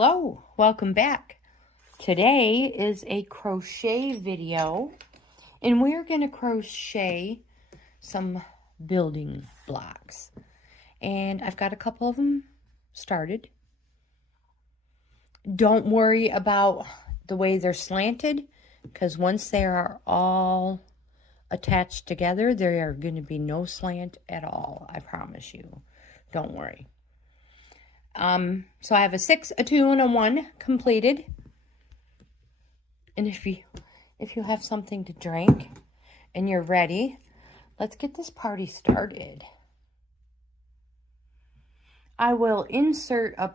Hello, welcome back. Today is a crochet video and we're going to crochet some building blocks. And I've got a couple of them started. Don't worry about the way they're slanted, because once they are all attached together, there are going to be no slant at all. I promise you. Don't worry. So I have a 6, a 2, and a 1 completed. And if you have something to drink and you're ready, let's get this party started. I will insert a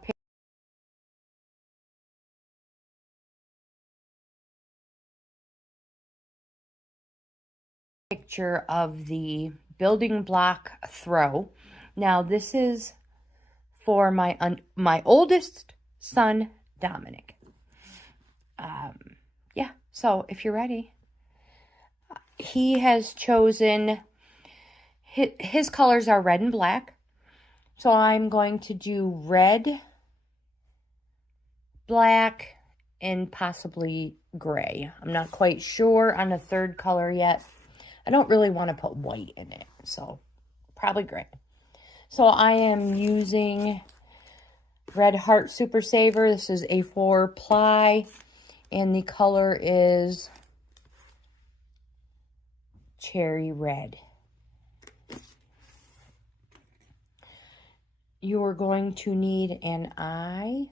picture of the building block throw. Now this is for my oldest son, Dominic. Yeah, so if you're ready, he has chosen, his colors are red and black. So I'm going to do red, black, and possibly gray. I'm not quite sure on a third color yet. I don't really want to put white in it, so probably gray. So I am using Red Heart Super Saver. This is a 4-ply, and the color is cherry red. You are going to need an eye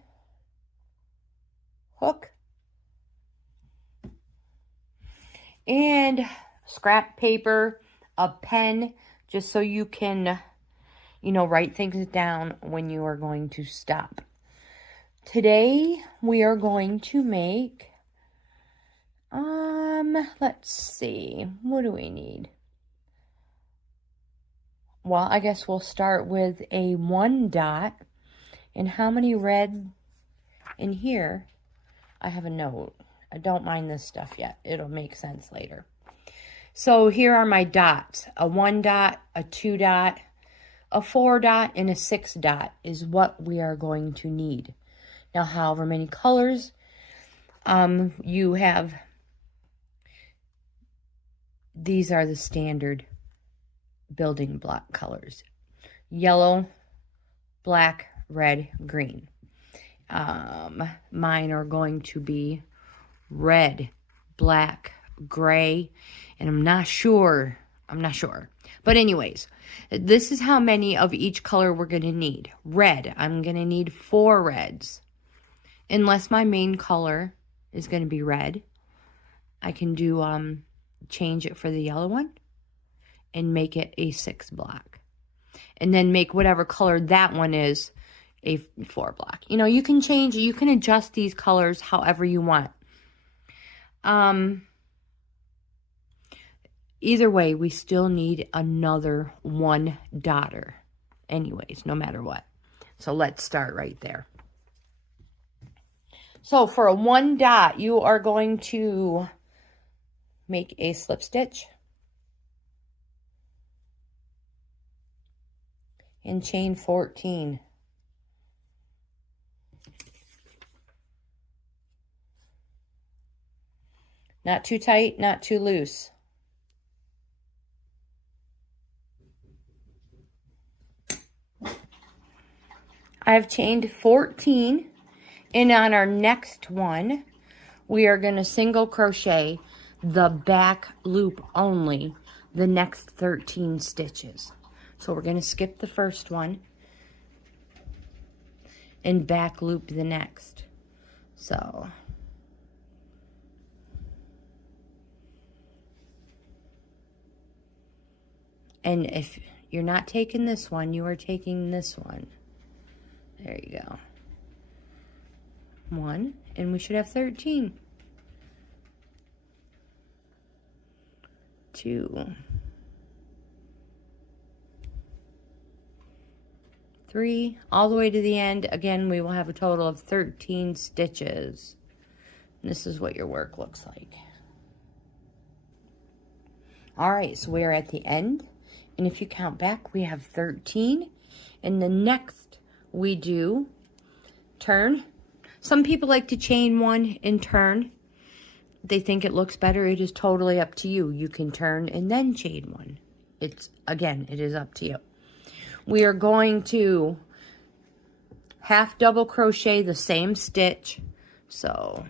hook and scrap paper, a pen, just so you can, write things down when you are going to stop. Today, we are going to make, let's see, what do we need? Well, I guess we'll start with a 1 dot. And how many red in here? I have a note. I don't mind this stuff yet. It'll make sense later. So here are my dots. A 1 dot, a 2 dot, a 4 dot, and a 6 dot is what we are going to need. Now, however many colors you have, these are the standard building block colors: yellow, black, red, green. Mine are going to be red, black, gray, and I'm not sure. But anyways, this is how many of each color we're going to need. Red, I'm going to need 4 reds. Unless my main color is going to be red, I can do change it for the yellow one and make it a 6 block. And then make whatever color that one is a 4 block. You can change, you can adjust these colors however you want. Either way, we still need another 1 dotter anyways, no matter what. So let's start right there. So for a 1 dot, you are going to make a slip stitch and chain 14. Not too tight, not too loose. I've chained 14, and on our next one, we are going to single crochet the back loop only, the next 13 stitches. So we're going to skip the first one and back loop the next. So and if you're not taking this one, you are taking this one. There you go. 1, and we should have 13. 2, 3, all the way to the end. Again, we will have a total of 13 stitches. And this is what your work looks like. All right, so we are at the end. And if you count back, we have 13. And the next we do turn, Some people like to chain one and turn. They think it looks better. It is totally up to you. You can turn and then chain one. Again, it is up to you. We are going to half double crochet the same stitch. So,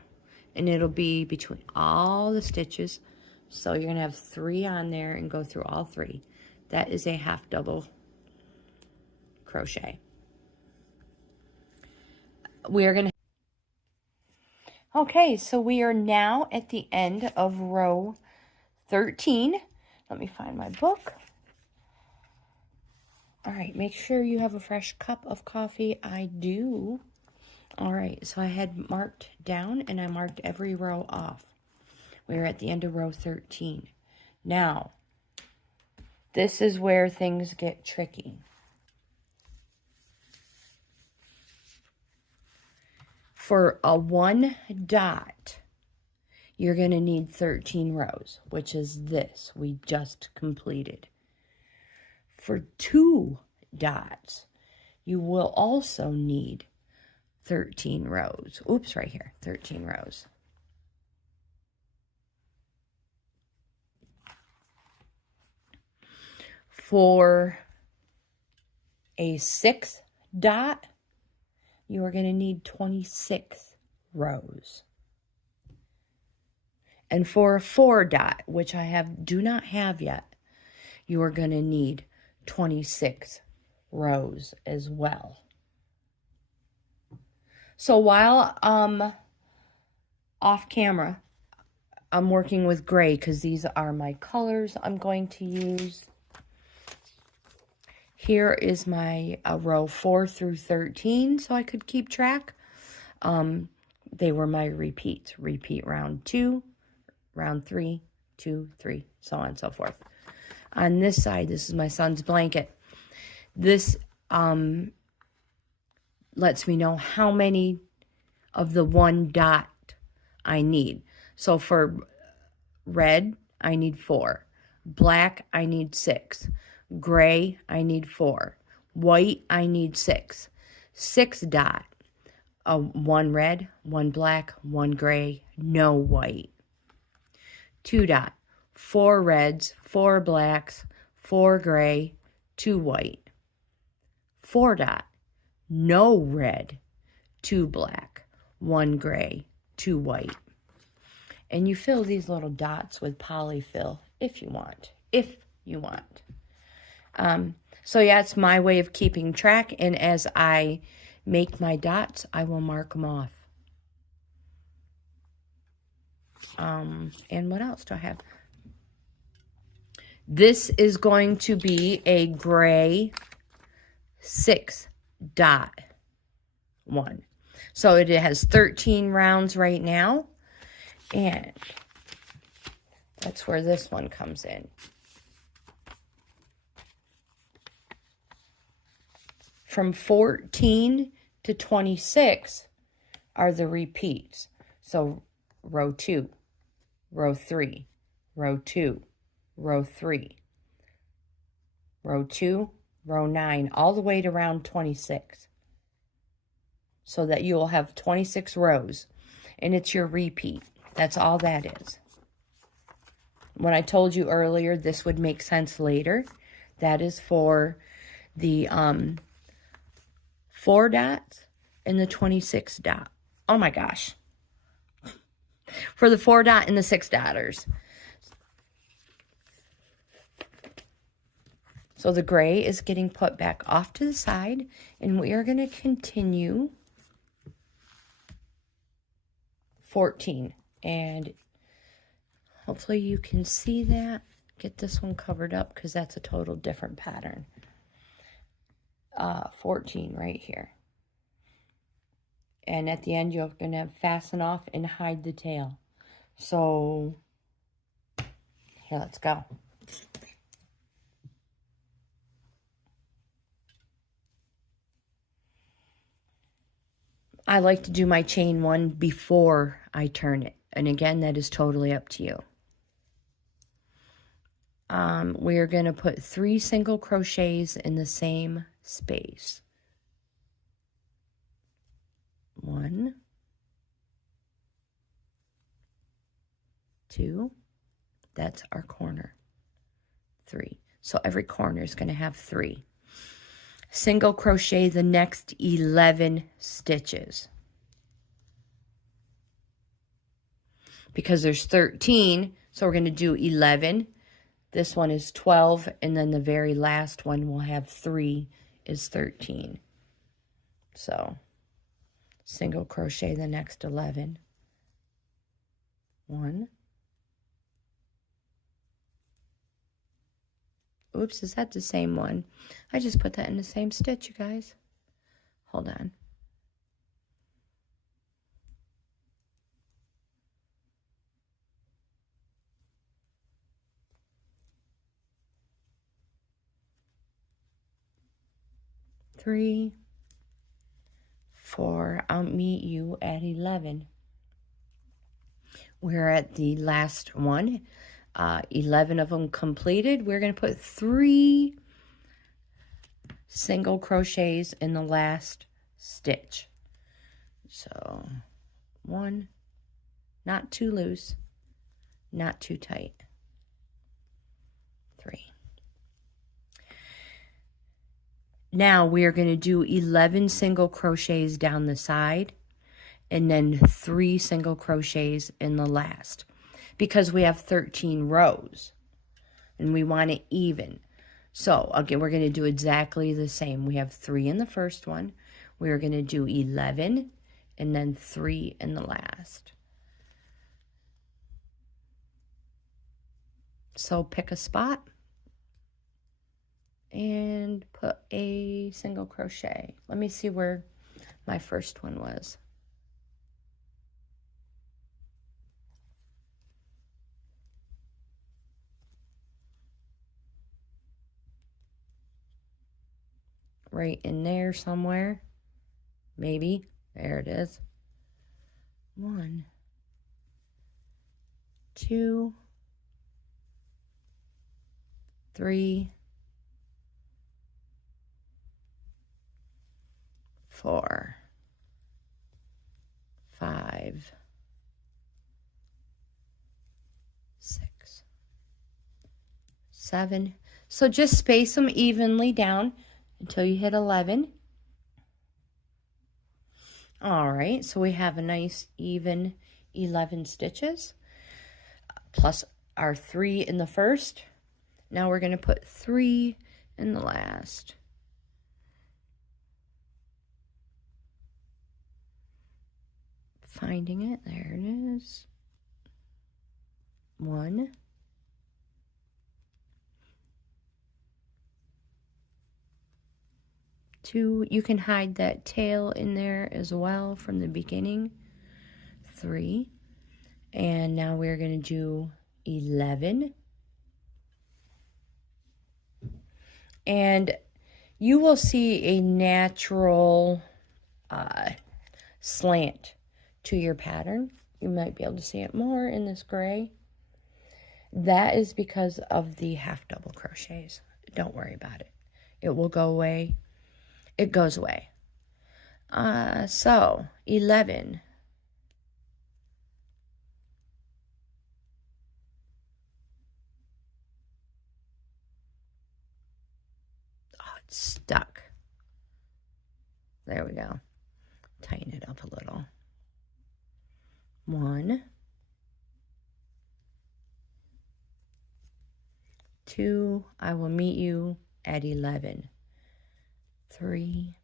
and it'll be between all the stitches. So you're going to have 3 on there and go through all 3. That is a half double crochet. We are going to... Okay, so we are now at the end of row 13. Let me find my book. All right, make sure you have a fresh cup of coffee. I do. All right, so I had marked down and I marked every row off. We're at the end of row 13. Now, this is where things get tricky. For a 1 dot, you're going to need 13 rows, which is this we just completed. For 2 dots, you will also need 13 rows. Oops, right here, 13 rows. For a 6 dot, you are going to need 26 rows. And for a 4 dot, which I do not have yet, you are going to need 26 rows as well. So while off camera, I'm working with gray because these are my colors I'm going to use. Here is my row 4 through 13, so I could keep track. They were my repeats. Repeat round 2, round 3, 2, 3, so on and so forth. On this side, this is my son's blanket. This lets me know how many of the 1 dot I need. So for red, I need 4. Black, I need 6. Gray, I need 4. White, I need 6. 6 dot, 1 red, 1 black, 1 gray, no white. 2 dot, 4 reds, 4 blacks, 4 gray, 2 white. 4 dot, no red, 2 black, 1 gray, 2 white. And you fill these little dots with polyfill if you want. So yeah, it's my way of keeping track, and as I make my dots, I will mark them off. And what else do I have? This is going to be a gray 6 dot one. So it has 13 rounds right now, and that's where this one comes in. From 14 to 26 are the repeats. So row 2, row 3, row 2, row 3, row 2, row 9, all the way to round 26. So that you will have 26 rows, and it's your repeat. That's all that is. When I told you earlier this would make sense later, that is for the 4 dots and the 26 dot. Oh my gosh. For the 4 dot and the 6 dotters. So the gray is getting put back off to the side, and we are going to continue 14. And hopefully you can see that. Get this one covered up because that's a total different pattern. 14 right here. And at the end, you're going to fasten off and hide the tail. So, here, let's go. I like to do my chain 1 before I turn it. And again, that is totally up to you. We're going to put 3 single crochets in the same space. 1, 2, that's our corner, 3. So every corner is going to have 3. Single crochet the next 11 stitches. Because there's 13, so we're going to do 11. This one is 12, and then the very last one will have 3 is 13. So single crochet the next 11. 1. Oops, is that the same one? I just put that in the same stitch, you guys. Hold on. Three, 4. I'll meet you at 11. We're at the last one. 11 of them completed. We're going to put 3 single crochets in the last stitch. So 1, not too loose, not too tight. 3. Now we are going to do 11 single crochets down the side and then 3 single crochets in the last, because we have 13 rows and we want it even. So again, we're going to do exactly the same. We have 3 in the first one. We are going to do 11 and then 3 in the last. So pick a spot and put a single crochet. Let me see where my first one was. Right in there somewhere, maybe. There it is. 1, 2, 3, 4, 5, 6, 7. So just space them evenly down until you hit 11. All right, so we have a nice even 11 stitches plus our 3 in the first. Now we're going to put 3 in the last. Finding it, there it is. 1, 2, you can hide that tail in there as well from the beginning. 3, and now we're going to do 11. And you will see a natural slant to your pattern. You might be able to see it more in this gray. That is because of the half double crochets. Don't worry about it. It will go away. It goes away. So 11. Oh, it's stuck. There we go. Tighten it up a little. 1, 2, I will meet you at 11. 3,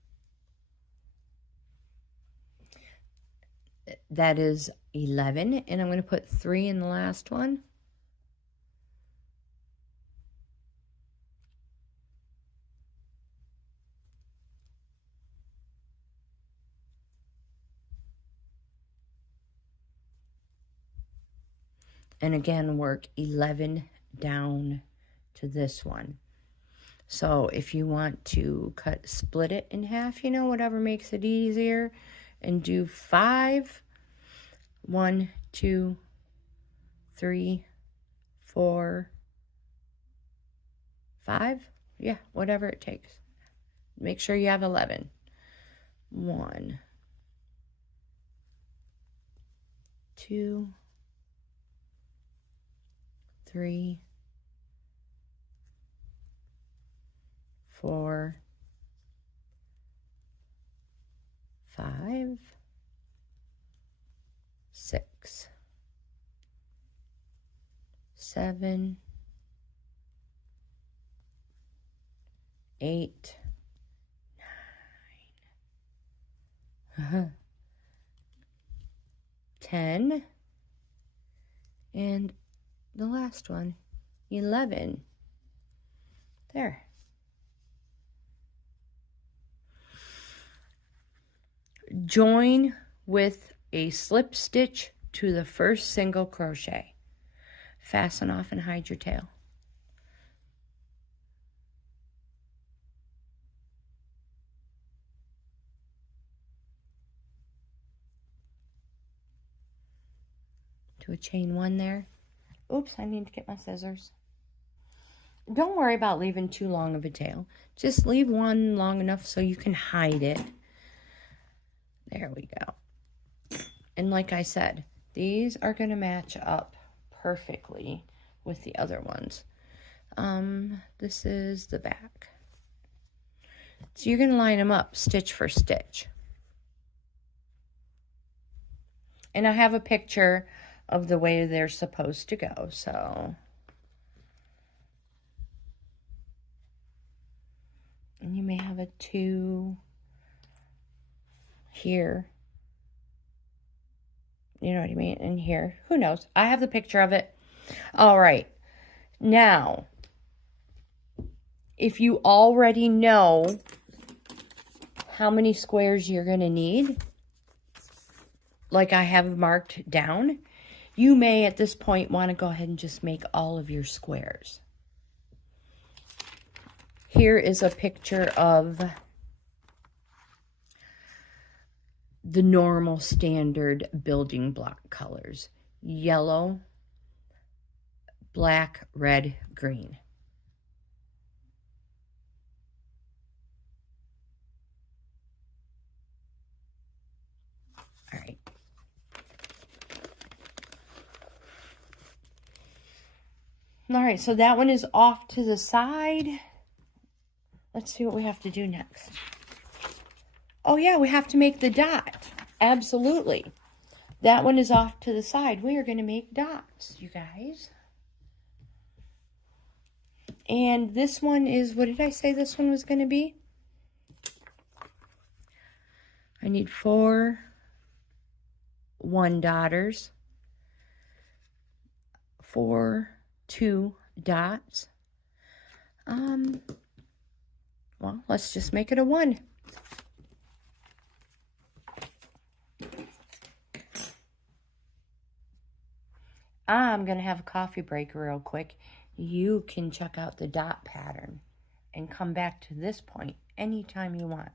that is 11, and I'm going to put 3 in the last one. And again, work 11 down to this one. So if you want to split it in half, you know, whatever makes it easier, and do 5. 1, 2, 3, 4, 5. Yeah, whatever it takes. Make sure you have 11. 1, 2, 3, 4, 5, 6, 7, 8, 9, 10, and the last one, 11. There. Join with a slip stitch to the first single crochet. Fasten off and hide your tail. Do a chain 1 there. Oops, I need to get my scissors. Don't worry about leaving too long of a tail. Just leave one long enough so you can hide it. There we go. And like I said, these are going to match up perfectly with the other ones. This is the back. So you're going to line them up stitch for stitch. And I have a picture of the way they're supposed to go, so. And you may have a 2 here. You know what I mean? And here. Who knows? I have the picture of it. All right. Now, if you already know how many squares you're going to need, like I have marked down, you may at this point want to go ahead and just make all of your squares. Here is a picture of the normal standard building block colors. Yellow, black, red, green. All right. All right, so that one is off to the side. Let's see what we have to do next. Oh yeah, we have to make the dot. Absolutely. That one is off to the side. We are going to make dots, you guys. And this one is, what did I say this one was going to be? I need 4 1-dotters, 4 2 dots. Well, let's just make it a 1. I'm going to have a coffee break real quick. You can check out the dot pattern and come back to this point anytime you want.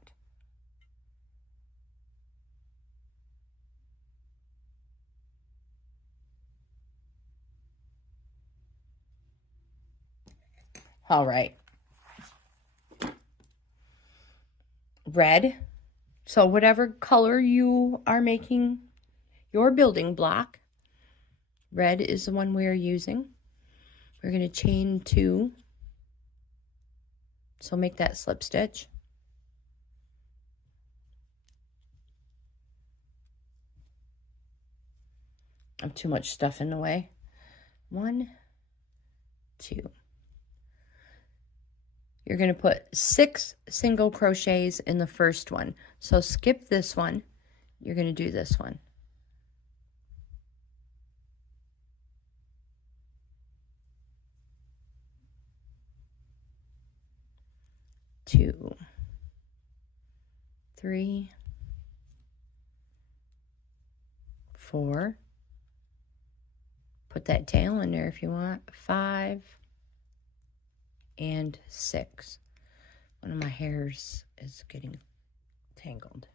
All right. Red. So whatever color you are making your building block, red is the one we are using. We're going to chain 2. So make that slip stitch. I have too much stuff in the way. 1, 2. You're going to put 6 single crochets in the first one. So skip this one. You're going to do this one. 2, 3, 4. Put that tail in there if you want. 5 and 6. One of my hairs is getting tangled.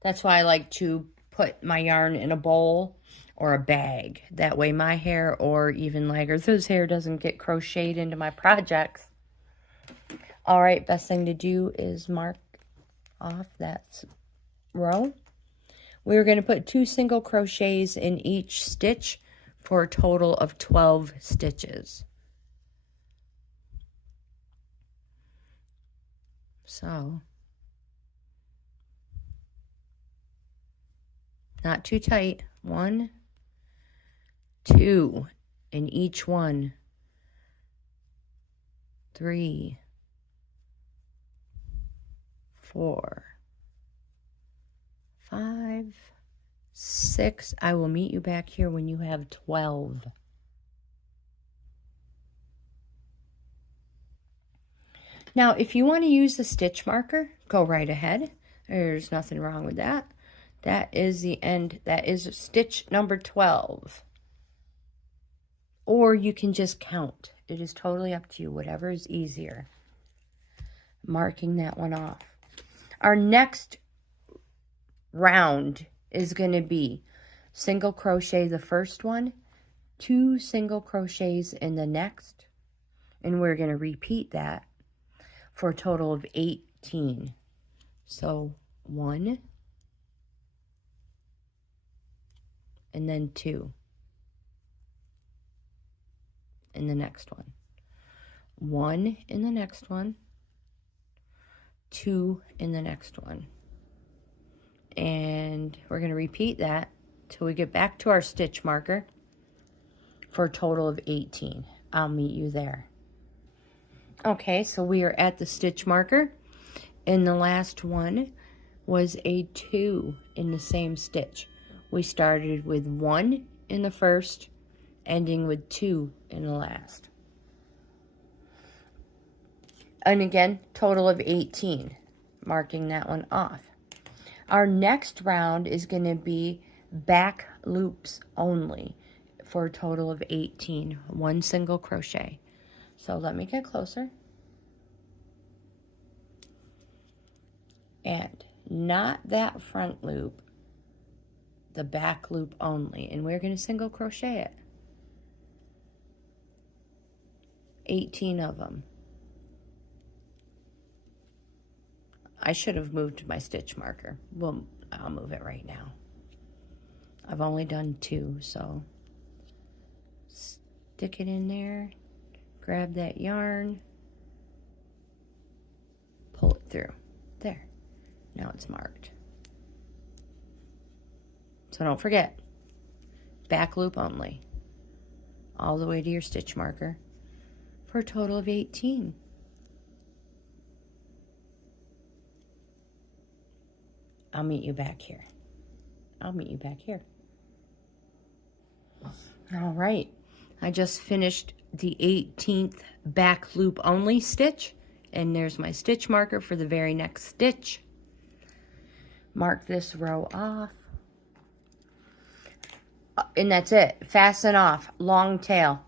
That's why I like to put my yarn in a bowl or a bag. That way my hair, or even Lagartha's hair, doesn't get crocheted into my projects. All right, best thing to do is mark off that row. We're going to put 2 single crochets in each stitch for a total of 12 stitches. So, not too tight. 1, 2 in each one. 3, 4, 5, 6. I will meet you back here when you have 12. Now, if you want to use the stitch marker, go right ahead. There's nothing wrong with that. That is the end. That is stitch number 12. Or you can just count. It is totally up to you, whatever is easier. Marking that one off. Our next round is going to be single crochet the first one, 2 single crochets in the next, and we're going to repeat that for a total of 18. So 1 and then 2 in the next one, 1 in the next one, 2 in the next one, and we're going to repeat that till we get back to our stitch marker for a total of 18. I'll meet you there. Okay, so we are at the stitch marker, and the last one was a 2 in the same stitch. We started with 1 in the first, ending with 2 in the last. And again, total of 18, marking that one off. Our next round is going to be back loops only for a total of 18, 1 single crochet. So let me get closer. And not that front loop, the back loop only. And we're going to single crochet it. 18 of them. I should have moved my stitch marker. Well, I'll move it right now. I've only done 2, so stick it in there. Grab that yarn, pull it through. There. Now it's marked. So don't forget, back loop only, all the way to your stitch marker for a total of 18. I'll meet you back here. I'll meet you back here. All right. I just finished the 18th back loop only stitch, and there's my stitch marker for the very next stitch. Mark this row off, and that's it. Fasten off, long tail.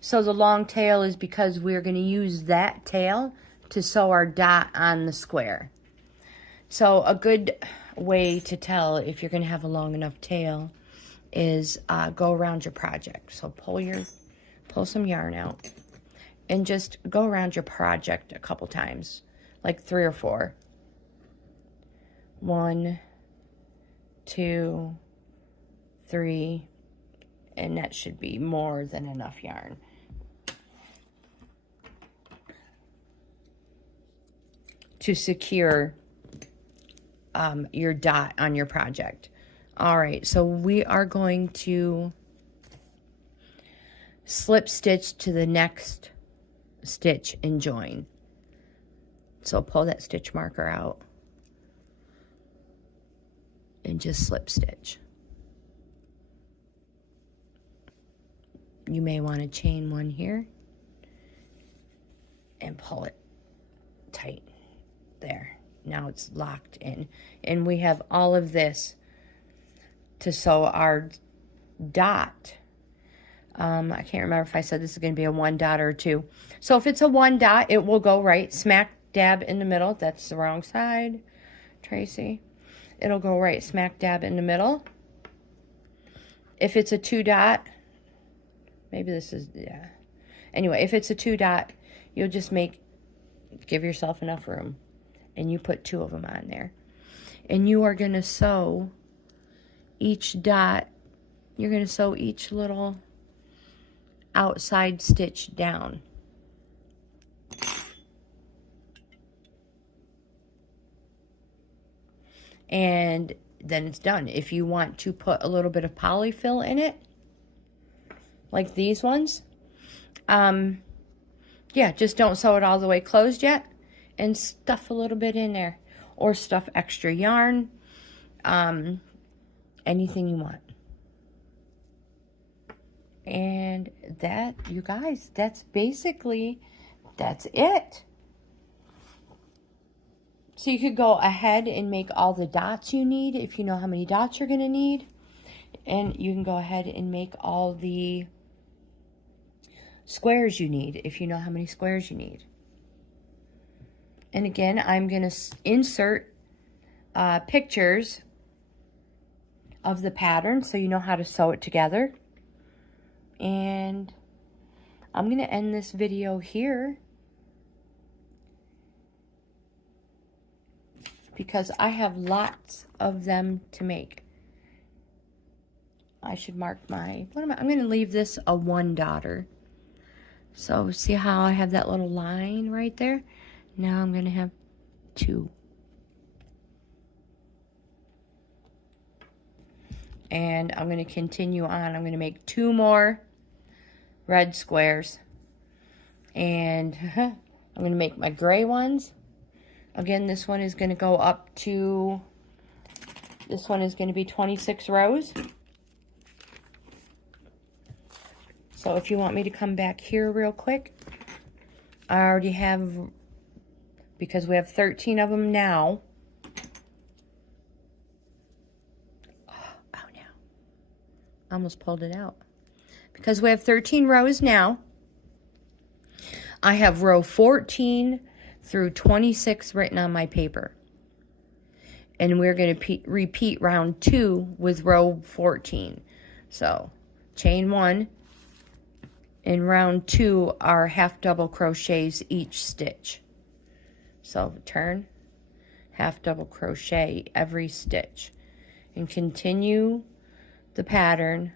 So the long tail is because we're going to use that tail to sew our dot on the square. So a good way to tell if you're going to have a long enough tail is go around your project. So pull some yarn out and just go around your project a couple times, like 3 or 4. 1, 2, 3, and that should be more than enough yarn. To secure your dot on your project. All right, so we are going to slip stitch to the next stitch and join. So pull that stitch marker out and just slip stitch. You may want to chain one here and pull it tight. There. Now it's locked in. And we have all of this to sew our dot. I can't remember if I said this is going to be a 1 dot or a 2. So if it's a 1 dot, it will go right smack dab in the middle. That's the wrong side, Tracy. It'll go right smack dab in the middle. If it's a 2 dot, maybe this is, yeah. Anyway, if it's a 2 dot, you'll just give yourself enough room. And you put 2 of them on there. And you are going to sew each dot. You're going to sew each little outside stitch down. And then it's done. If you want to put a little bit of polyfill in it, like these ones, yeah, just don't sew it all the way closed yet, and stuff a little bit in there, or stuff extra yarn, anything you want. And that, you guys, that's it. So you could go ahead and make all the dots you need if you know how many dots you're going to need. And you can go ahead and make all the squares you need if you know how many squares you need. And again, I'm going to insert pictures of the pattern so you know how to sew it together. And I'm going to end this video here because I have lots of them to make. I should mark my, I'm going to leave this a 1 daughter. So see how I have that little line right there? Now I'm going to have 2. And I'm going to continue on. I'm going to make 2 more red squares. And I'm going to make my gray ones. Again, this one is going to go up to, this one is going to be 26 rows. So if you want me to come back here real quick, I already have, because we have 13 of them now. Oh no. I almost pulled it out. Because we have 13 rows now, I have row 14 through 26 written on my paper. And we're going to repeat round 2 with row 14. So, chain 1. In round 2 are half double crochets each stitch. So, turn, half double crochet every stitch. And continue the pattern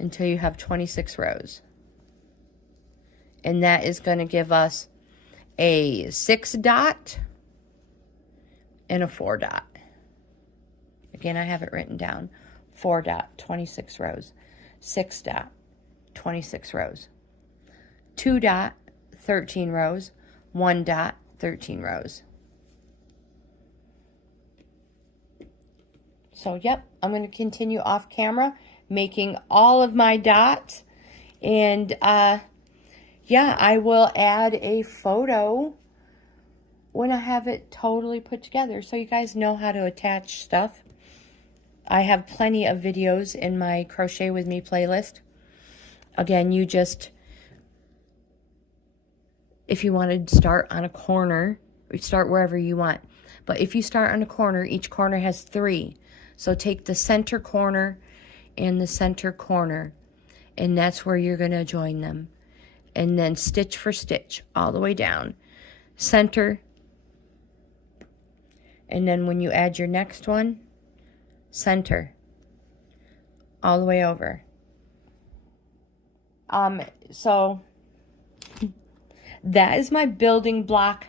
until you have 26 rows. And that is going to give us a 6 dot and a 4 dot. Again, I have it written down. 4 dot, 26 rows. 6 dot, 26 rows. 2 dot, 13 rows. 1 dot, 13 rows. So, yep, I'm going to continue off camera making all of my dots. And, yeah, I will add a photo when I have it totally put together so you guys know how to attach stuff. I have plenty of videos in my Crochet With Me playlist. Again, you just, if you want to start on a corner, start wherever you want. But if you start on a corner, each corner has 3. So take the center corner and the center corner, and that's where you're going to join them. And then stitch for stitch all the way down. Center. And then when you add your next one, center. All the way over. So that is my building block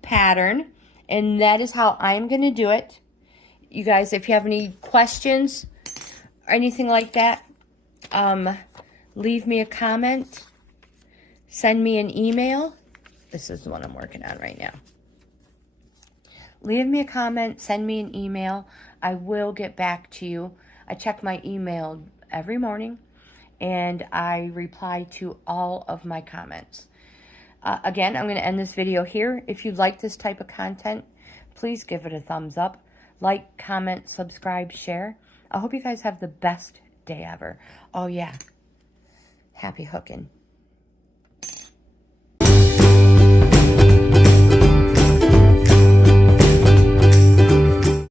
pattern. And that is how I'm going to do it. You guys, if you have any questions or anything like that, leave me a comment. Send me an email. This is the one I'm working on right now. Leave me a comment. Send me an email. I will get back to you. I check my email every morning, and I reply to all of my comments. Again, I'm going to end this video here. If you like this type of content, please give it a thumbs up. Like, comment, subscribe, share. I hope you guys have the best day ever. Oh, yeah. Happy hooking.